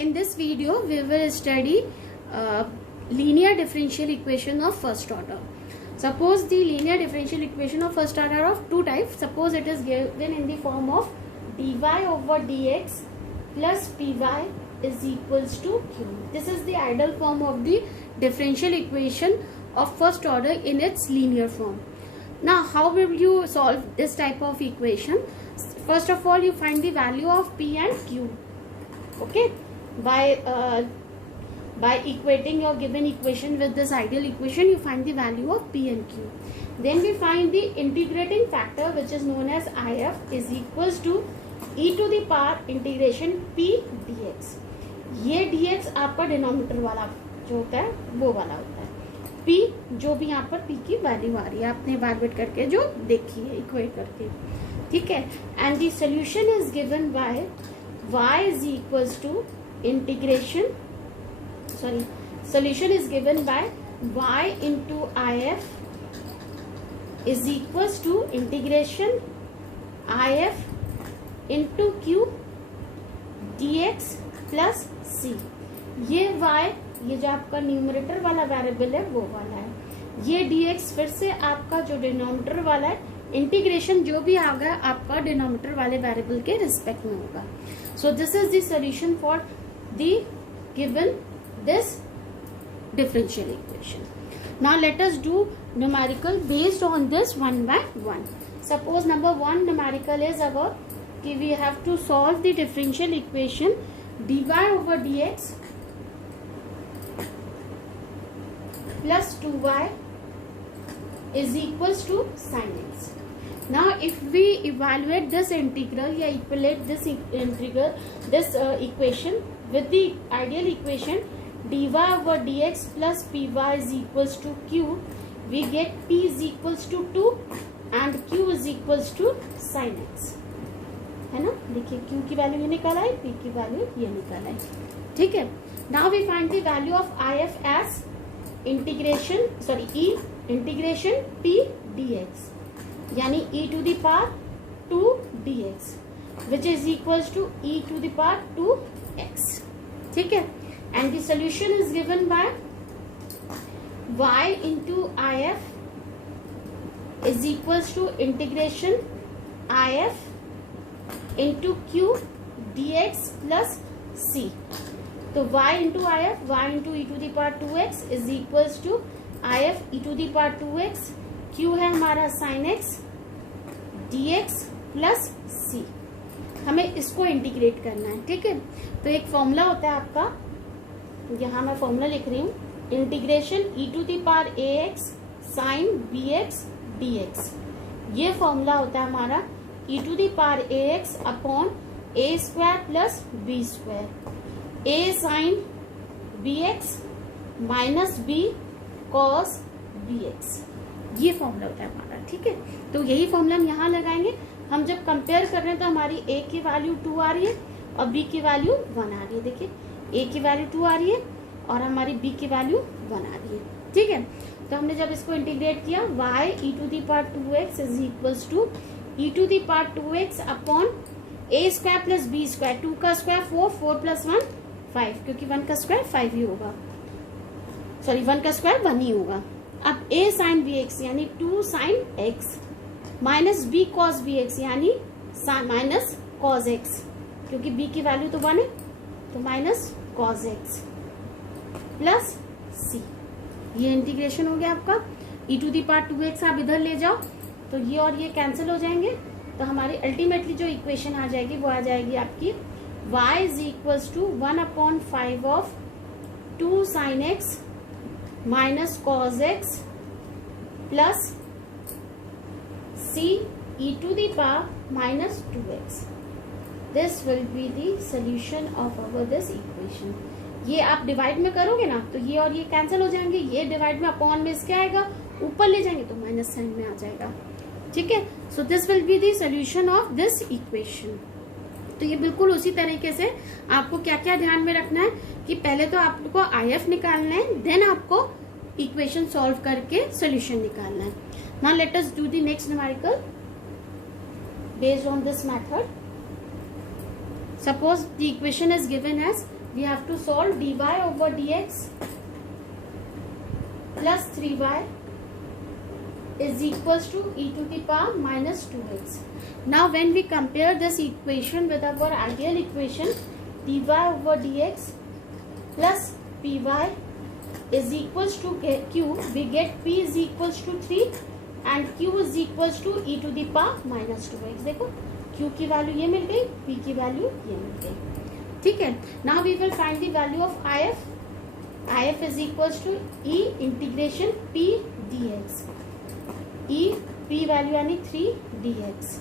in this video we will study linear differential equation of first order. Suppose the linear differential equation of first order of two types. Suppose it is given in the form of dy over dx plus py is equals to q. This is the ideal form of the differential equation of first order in its linear form. Now how will you solve this type of equation? First of all, you find the value of p and q. Okay, by equating your given equation with this ideal equation, you find the value of p and q. Then we find the integrating factor, which is known as if, is equals to e to the power integration p dx. ये dx आपका denominator वाला जो होता है वो वाला होता है, p जो भी यहाँ पर p की वैल्यू आ रही है आपने इवैल्यूएट करके जो देखी है इक्वेट करके, ठीक है. And the solution is given by y is equals to integration, sorry, solution is given by y into if is equals to integration if into q dx plus c. ये y, ये जो आपका numerator वाला variable है वो वाला है, ये dx फिर से आपका जो डिनोमिनेटर वाला है, इंटीग्रेशन जो भी आ गया आपका डिनोमिनेटर वाले वेरिएबल के रिस्पेक्ट में होगा. So this is the solution for the given this differential equation. Now let us do numerical based on this one by one. Suppose number one numerical is our, we have to solve the differential equation dy over dx plus 2y is equals to sin x. Now if we evaluate this integral या equate this integral, this equation with the ideal equation dy over dx plus py is equals to q, we get p is equals to 2 and q is equals to sin x, है ना. देखिए q की value ये निकाला है, p की value ये निकाला है, ठीक है. Now we find the value of if as integration, sorry, e integration p dx, यानी e to the power 2 dx which is equals to e to the power 2x, ठीक है. And the solution is given by y into if is equals to integration if into q dx plus c. तो y into if, y into e to the power 2x is equals to if e to the power 2x, q है हमारा sin x dx plus c. हमें इसको integrate करना है, ठीक है. तो एक फॉर्मूला होता है आपका, यहाँ मैं फॉर्मूला लिख रही हूँ, integration e to the power ax sin bx dx. ये फॉर्मूला होता है हमारा e to the power ax upon a square plus b square, a sin bx minus b cos bx. ये फॉर्मूला होता है हमारा, ठीक है. तो यही फॉर्मूला हम यहाँ लगाएंगे. हम जब कंपेयर कर रहे हैं तो हमारी a की वैल्यू 2 आ रही है और b की वैल्यू 1 आ रही है. देखिए a की वैल्यू 2 आ रही है और हमारी b की वैल्यू 1 आ रही है, ठीक है. तो हमने जब इसको इंटीग्रेट किया, y e to the power 2x is equals to e to the power 2x upon a square plus b square, 2 का स्क्वायर 4, 4 प्लस 1 5, क्योंकि 1 का स्क्वायर 5 ही होगा, सॉरी 1 का स्क्वायर 1 ही होगा. अब a sin bx यानी 2 sin x minus b cos bx यानी minus cos x, क्योंकि b की वैल्यू तो 1 है तो minus cos x plus c. ये इंटीग्रेशन हो गया आपका. e to the power 2x आप इधर ले जाओ तो ये और ये कैंसिल हो जाएंगे, तो हमारी अल्टीमेटली जो इक्वेशन आ जाएगी वो आ जाएगी आपकी y is equals to 1/5 of 2 sin x minus cos x plus c e to the power minus 2x. This will be the solution of our this equation. ये आप डिवाइड में करोगे ना तो ये और ये कैंसिल हो जाएंगे, ये डिवाइड में अपॉन में इसके आएगा, ऊपर ले जाएंगे तो माइनस साइन में आ जाएगा, ठीक है. So this will be the solution of this equation. तो ये बिल्कुल उसी तरीके से आपको क्या क्या ध्यान में रखना है कि पहले तो आपको IF निकालना है, देन आपको इक्वेशन सॉल्व करके सॉल्यूशन निकालना है. Now let us do the next numerical based on this method. Suppose the equation is given as we have to solve dy over dx plus 3y is equals to e to the power minus 2x. Now when we compare this equation with our ideal equation dy over dx plus py is equals to q, we get p is equals to 3 and q is equals to e to the power minus 2x. देखो q की value ये मिल गई, p की value ये मिल गई, ठीक है. Now we will find the value of if is equals to e integration p dx, e p value यानी 3 dx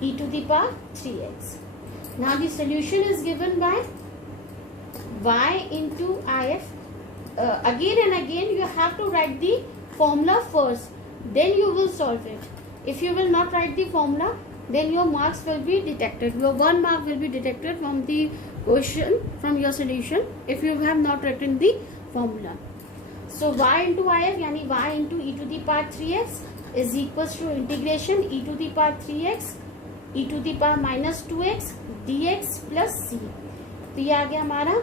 e to the power 3x. Now the solution is given by y into if. Again and again you have to write the formula first, then you will solve it. If you will not write the formula, then your marks will be deducted. Your 1 mark will be deducted from the question, from your solution, if you have not written the formula. So y into if यानी y into e to the power 3x is equals to integration e to the power 3x e to the power minus 2x dx plus c. तो ये आ गया हमारा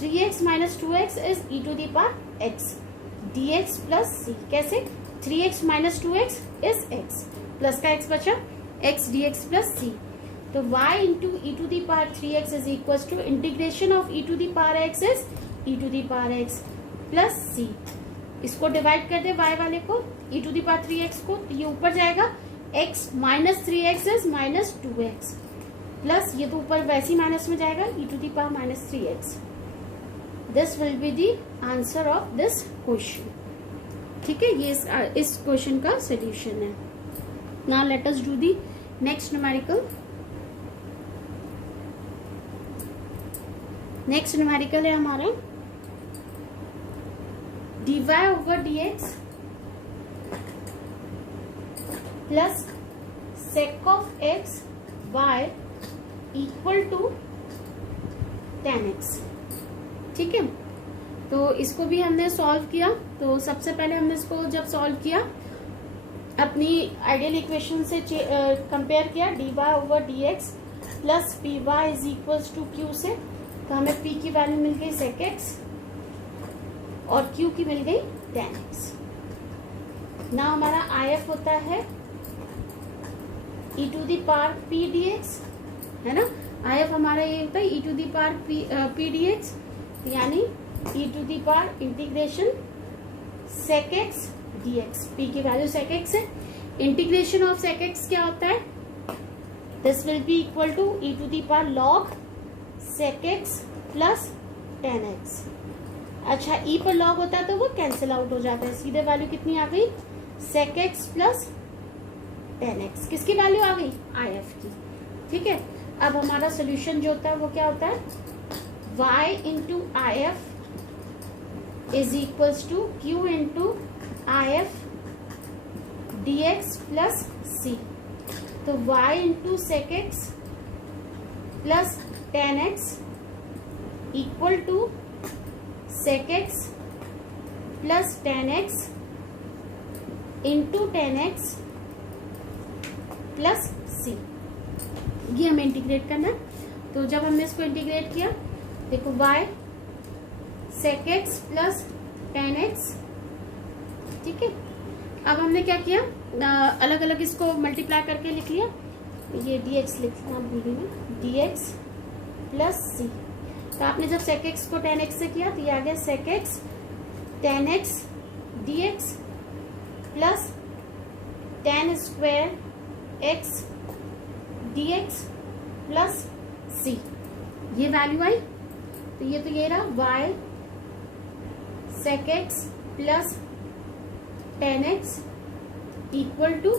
3x minus 2x is e to the power x dx plus c. कैसे? 3x minus 2x is x, plus का x बचा x dx plus c. तो y into e to the power 3x is equals to integration of e to the power x is e to the power x plus c. इसको divide कर दे y वाले को e to the power 3x को, तो ये ऊपर जाएगा x minus 3x is minus 2x plus ये तो ऊपर वैसे ही माइनस में जाएगा e to the power minus 3x. This will be the answer of this question. ठीक है, ये इस क्वेश्चन का सोल्यूशन है. Now let us do the next numerical. Next numerical है हमारा dy over dx प्लस sec of x y equal to tan x. ठीक है, तो इसको भी हमने सॉल्व किया. तो सबसे पहले हमने इसको जब सॉल्व किया अपनी आइडियल इक्वेशन से कंपेयर किया dy over dx plus py is equals to q से, तो हमें p की वैल्यू मिल गई sec x और q की मिल गई tan x. ना हमारा if होता है e to the power p dx, है ना. if हमारा ये होता है e to the power p dx, यानी e to the power integration sec x dx. p की वैल्यू sec x है. इंटीग्रेशन ऑफ sec x क्या होता है? This will be equal to e to the power log sec x plus tan x. अच्छा, e पर log होता है तो वो कैंसिल आउट हो जाता है. सीधे वैल्यू कितनी आ गई? sec x plus tan x. किसकी वैल्यू आ गई? if की. ठीक है, अब हमारा सोल्यूशन जो होता है वो क्या होता है? y into if is equals to q into if dx plus c. तो y into sec x plus tan x equal to sec x plus tan x into tan x plus c. ये हमें integrate करना है. तो जब हमने इसको integrate किया, देखो y sec x plus tan x. ठीक है, अब हमने क्या किया, अलग अलग इसको मल्टीप्लाई करके लिख लिया. ये dx लिखना भूल गई, dx प्लस c. तो आपने जब sec x को tan x से किया तो ये आ गया sec x tan x dx plus tan square x dx plus c. ये वैल्यू आई. तो ये रहा y sec x plus tan x equal to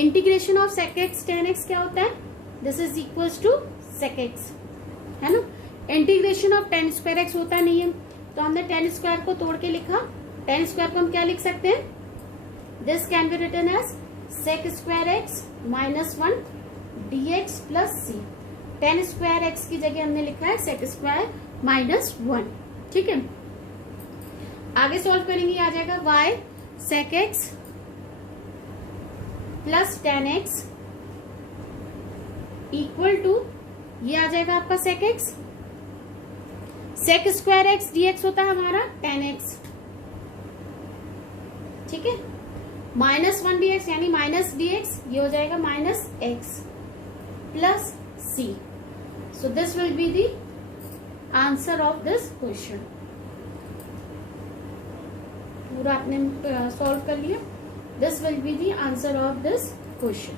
integration of sec x tan x क्या होता है? This is equals to sec x, है ना. Integration of tan square x होता नहीं है, तो हमने tan स्क्वायर को तोड़ के लिखा. tan स्क्वायर को हम क्या लिख सकते हैं? This can be written as sec square x minus 1 dx plus c. tan square x की जगह हमने लिखा है sec स्क्वायर माइनस 1. ठीक है, आगे सॉल्व करेंगे. आ जाएगा y sec x plus tan x equal to ये आ जाएगा आपका sec x, sec square x dx होता है हमारा tan x, ठीक है, -1 dx यानी माइनस dx, ये हो जाएगा -x plus c. So this will be the answer of this question. पूरा आपने सॉल्व कर लिया. This will be the answer of this question.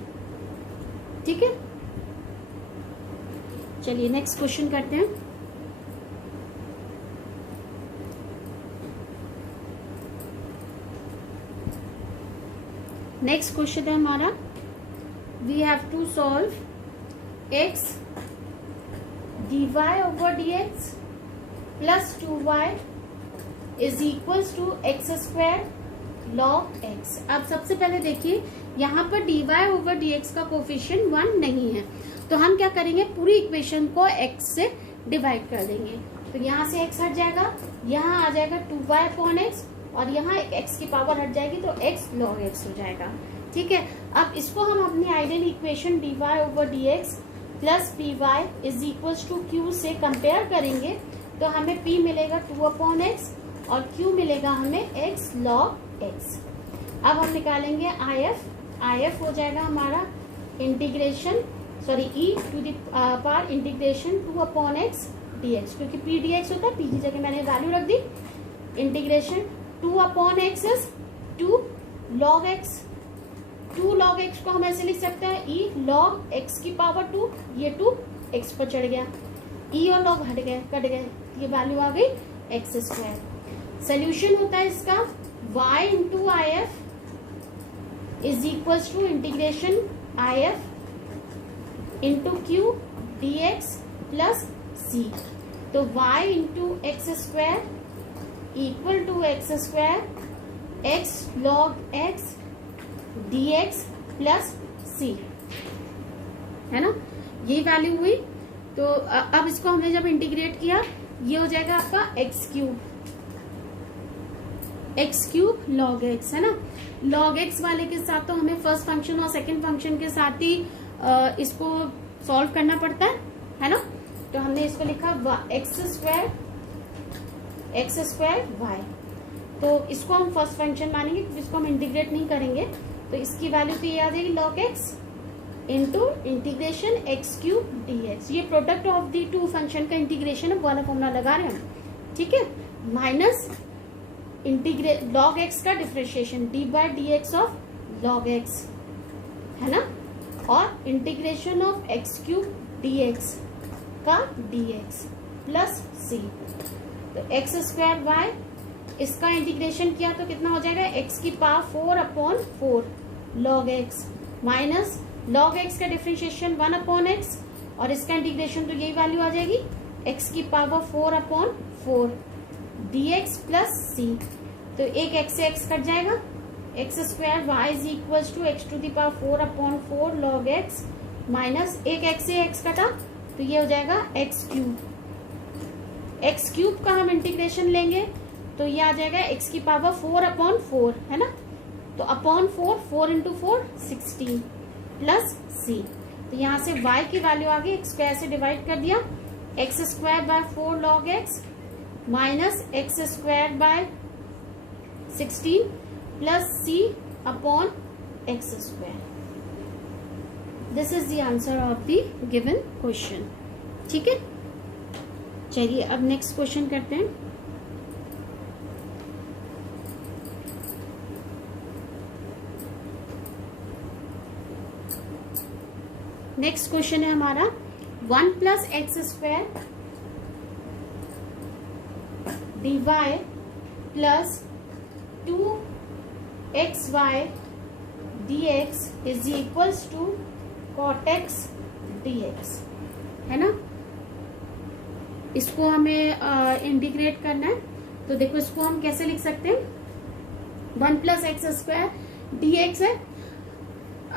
ठीक है, चलिए नेक्स्ट क्वेश्चन करते हैं. नेक्स्ट क्वेश्चन है हमारा, we have to solve x dy over dx plus 2y is equals to x square log x. अब सबसे पहले देखिए यहाँ पर dy over dx का कोफिशिएंट 1 नहीं है, तो हम क्या करेंगे, पूरी इक्वेशन को x से डिवाइड कर देंगे. तो यहाँ से x हट जाएगा, यहाँ आ जाएगा 2y अपॉन x, और यहाँ x की पावर हट जाएगी तो x log x हो जाएगा. ठीक है, अब इसको हम अपनी ideal equation dy over dx plus p y is equals to q से कंपेयर करेंगे, तो हमें p मिलेगा 2 अपॉन एक्स और q मिलेगा हमें x log x. अब हम निकालेंगे if हो जाएगा हमारा integration e to the power integration 2 upon x dx, क्योंकि p dx होता है, p की जगह मैंने वैल्यू रख दी. Integration 2 upon x is 2 log x. 2 log x को हम ऐसे लिख सकते हैं e log x की पावर 2, ये 2 x पर चढ़ गया, e और log हट गए, कट गए, ये वैल्यू आ गई x स्क्वायर. सोल्यूशन होता है इसका y into I F is equals to integration I F into Q d x plus c. तो y into x square equal to x square x log x dx plus c, है ना, ये value हुई. तो अब इसको हमने जब इंटीग्रेट किया, ये हो जाएगा आपका एक्स क्यूब log x, है ना. log x वाले के साथ तो हमें फर्स्ट फंक्शन और सेकंड फंक्शन के साथ ही इसको सॉल्व करना पड़ता है ना. तो हमने इसको लिखा एक्स स्क्वायर y. तो इसको हम फर्स्ट फंक्शन मानेंगे, क्योंकि इसको हम इंटीग्रेट नहीं करेंगे, तो इसकी वैल्यू तो ये आ जाएगी log x into integration x cube d x. ये product of the two function का इंटीग्रेशन है, वाला फॉर्मूला लगा रहे हैं, ठीक है, माइनस इंटीग्रेट log x का differentiation d by d x of log x, है ना, और integration of x cube d x का डी एक्स प्लस सी. तो एक्स स्क्वायर वाई, इसका इंटीग्रेशन किया तो कितना हो जाएगा, x की power 4 upon 4 log x minus log x का डिफरेंशिएशन 1 अपॉन x, और इसका इंटीग्रेशन तो यही वैल्यू आ जाएगी x की power 4 upon 4 dx plus c. तो एक x से x कट जाएगा, x square y is equals to x to the power 4 upon 4 log x minus एक x से x कटा, तो ये हो जाएगा एक्स क्यूब का हम इंटीग्रेशन लेंगे तो ये आ जाएगा x की पावर 4 अपॉन 4, है ना. तो अपॉन 4 इंटू 4 16 प्लस c. तो यहाँ से y की वैल्यू आ गई, x स्क्वायर से डिवाइड कर दिया, x square by 4 log x minus x square by 16 plus c upon x square. This is the answer of the given question. ठीक है, चलिए अब नेक्स्ट क्वेश्चन करते हैं. नेक्स्ट क्वेश्चन है हमारा 1 plus x square d y plus 2 x y d x is equals to cot x d x, है ना. इसको हमें इंटीग्रेट करना है, तो देखो इसको हम कैसे लिख सकते हैं, 1 plus x square d x है,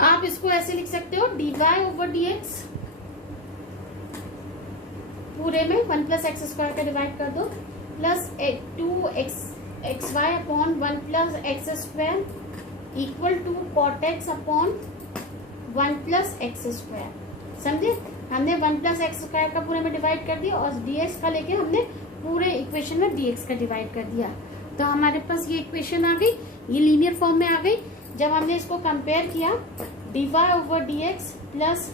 आप इसको ऐसे लिख सकते हो d y over d x, पूरे में 1 प्लस एक्स स्क्वायर का डिवाइड कर दो, plus 2 x y upon 1 plus x square equal to cot x upon 1 plus x square. समझे, हमने 1 प्लस एक्स स्क्वायर का पूरे में डिवाइड कर दिया और dx का लेके हमने पूरे इक्वेशन में dx का डिवाइड कर दिया। तो हमारे पास ये इक्वेशन आ गई, ये लीनियर फॉर्म में आ गई। जब हमने इसको कंपेयर किया dy over dx plus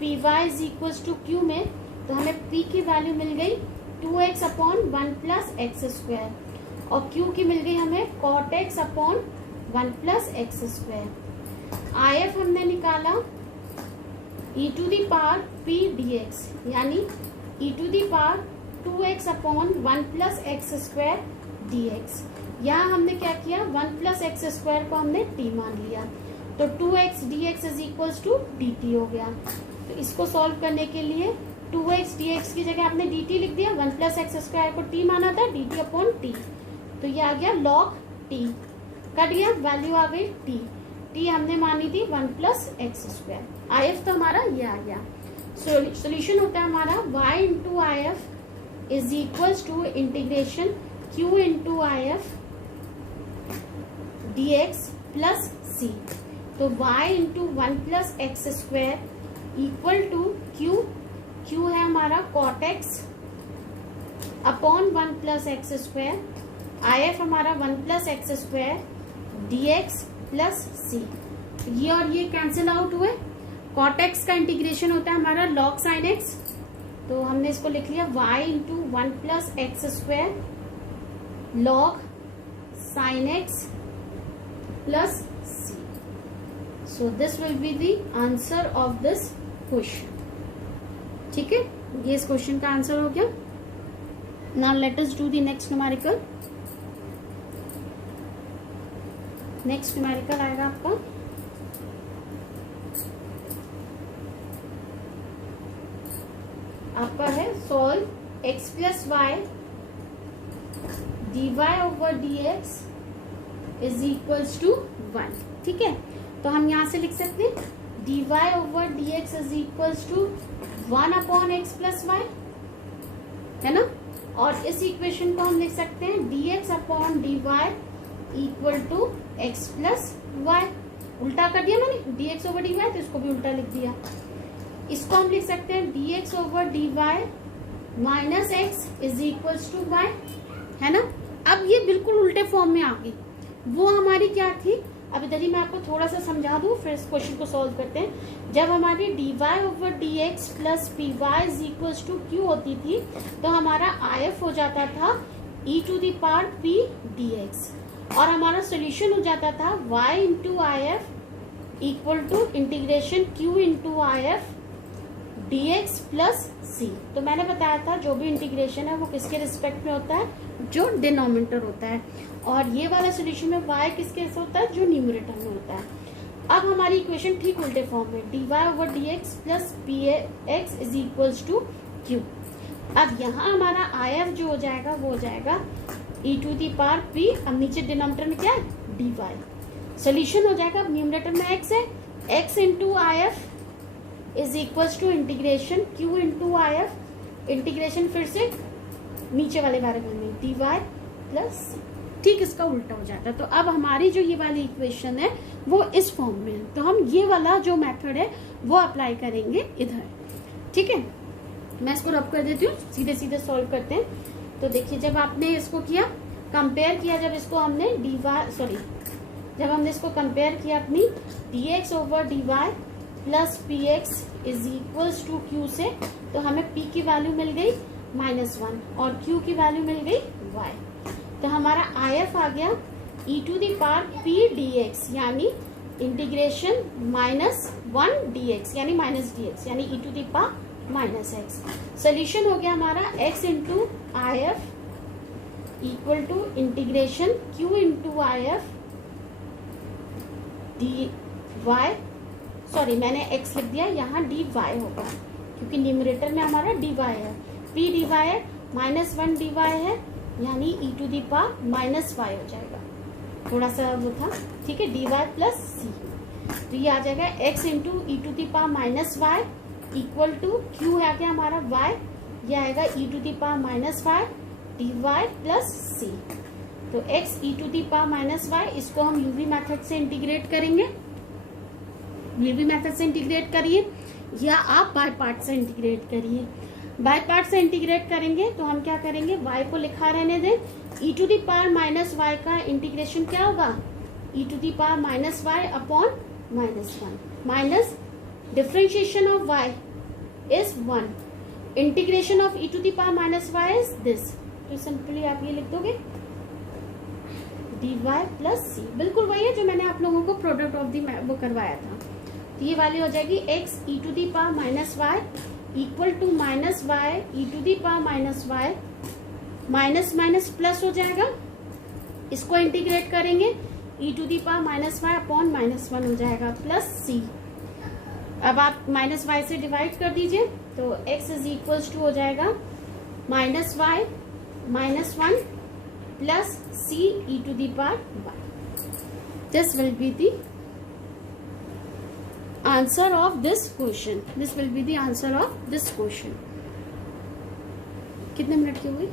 p y is equal to q में, तो हमें p की वैल्यू मिल गई 2x upon 1 plus x square और q की मिल गई हमें cot x upon 1 plus x square. IF हमने निकाला e to the power p dx यानी e to the power 2x upon 1 plus x square dx। यहाँ हमने क्या किया 1 प्लस एक्स स्क्वायर को हमने t मान लिया, तो 2x dx is equal to dt हो गया। तो इसको सॉल्व करने के लिए 2x dx की जगह आपने dt लिख दिया, 1 प्लस एक्स स्क्वायर को t माना था, dt अपॉन t, तो ये आ गया log t, कट गया, वैल्यू आ गई t हमने मानी थी 1 प्लस एक्स स्क्वायर। IF तो हमारा ये आ गया। सोल्यूशन होता है हमारा y into IF is equal to integration q into IF dx plus c। तो y into 1 plus x square equal to q है हमारा cot x upon 1 plus x square, IF हमारा 1 plus x square dx plus c। ये और ये cancel out हुए। cot x का integration होता है हमारा log sin x, तो हमने इसको लिख लिया y into 1 plus x square log sin x plus c. So this will be the answer of this question. ठीक है, ये इस क्वेश्चन का आंसर हो गया। Now let us do the next numerical. Next numerical आएगा आपका है solve x plus y dy over dx is equals to 1। ठीक है, तो हम यहाँ से लिख सकते हैं dy over dx is equals to 1 upon x plus y, है ना। और इस इक्वेशन को हम लिख सकते हैं dx upon dy equal to x plus y. उल्टा कर दिया मैंने, dx ओवर dy, तो इसको भी उल्टा लिख दिया। इसको हम लिख सकते हैं dx over dy minus x is equals to y, है ना। अब ये बिल्कुल उल्टे फॉर्म में आ गई। वो हमारी क्या थी, अब इधर ही मैं आपको थोड़ा सा समझा दूं, फिर इस क्वेश्चन को सॉल्व करते हैं। जब हमारी dy over dx plus py is equals to q होती थी, तो हमारा IF हो जाता था e to the power p dx, और हमारा सोल्यूशन हो जाता था y into IF equal to integration q into IF dx plus c। तो मैंने बताया था जो भी इंटीग्रेशन है वो किसके रिस्पेक्ट में होता है, जो डिनोमिनेटर होता है, और ये वाला सोल्यूशन में y किसके से होता है, जो न्यूमरेटर में होता है। अब हमारी इक्वेशन ठीक उल्टे फॉर्म में dy over dx plus px is equals to q। अब यहाँ हमारा IF जो हो जाएगा वो हो जाएगा e to the power p, अब नीचे डिनोमिनेटर में क्या है dy। सोल्यूशन हो जाएगा, अब न्यूमरेटर में x है, x into IF is equals to integration q into IF, integration फिर से नीचे वाले वेरिएबल में dy प्लस c। ठीक इसका उल्टा हो जाता है। तो अब हमारी जो ये वाली इक्वेशन है वो इस फॉर्म में है, तो हम ये वाला जो मेथड है वो अप्लाई करेंगे इधर। ठीक है, मैं इसको रब कर देती हूँ, सीधे सीधे सॉल्व करते हैं। तो देखिए, जब आपने इसको किया कंपेयर किया, जब इसको हमने जब हमने इसको कंपेयर किया अपनी dx over dy plus px is equals to q से, तो हमें p की वैल्यू मिल गई -1 और q की वैल्यू मिल गई y। तो हमारा IF आ गया e to the power p dx यानी इंटीग्रेशन -1 dx यानी माइनस dx यानी e to the power -x। Solution हो गया हमारा x into IF equal to integration q into IF dy, sorry मैंने x लिख दिया, यहाँ dy होगा क्योंकि न्यूमरेटर में हमारा dy है, p dy है, -1 dy है, यानी e to the power -y हो जाएगा, थोड़ा सा वो था। ठीक है, dy प्लस c, तो ये आ जाएगा x into e to the power -y equal to q है क्या हमारा y, ये आएगा e to the power -y dy plus c। तो x e to the power -y, इसको हम यूवी मेथड से इंटीग्रेट करेंगे। यूवी मेथड से इंटीग्रेट करिए, या आप बाय पार्ट से इंटीग्रेट करिए। बाय पार्ट से इंटीग्रेट करेंगे तो हम क्या करेंगे, y को लिखा रहने दें, e to the power minus y का इंटीग्रेशन क्या होगा, e to the power minus y upon -1 minus differentiation of y is 1, integration of e to the power minus y is this. तो सिंपली आप ये लिख दोगे dy प्लस सी, बिल्कुल वही है जो मैंने आप लोगों को प्रोडक्ट ऑफ दी वो करवाया था। तो ये वाली हो जाएगी x e to the power minus y equal to minus y e to the power minus y, minus minus plus हो जाएगा, इसको इंटीग्रेट करेंगे e to the power minus y upon -1 हो जाएगा प्लस c। अब आप माइनस वाई से divide कर दीजिए तो x इज इक्वल्स टू हो जाएगा minus y -1 plus c e to the power y। This will be the answer of this question. This will be the answer of this question. कितने minute की हुई?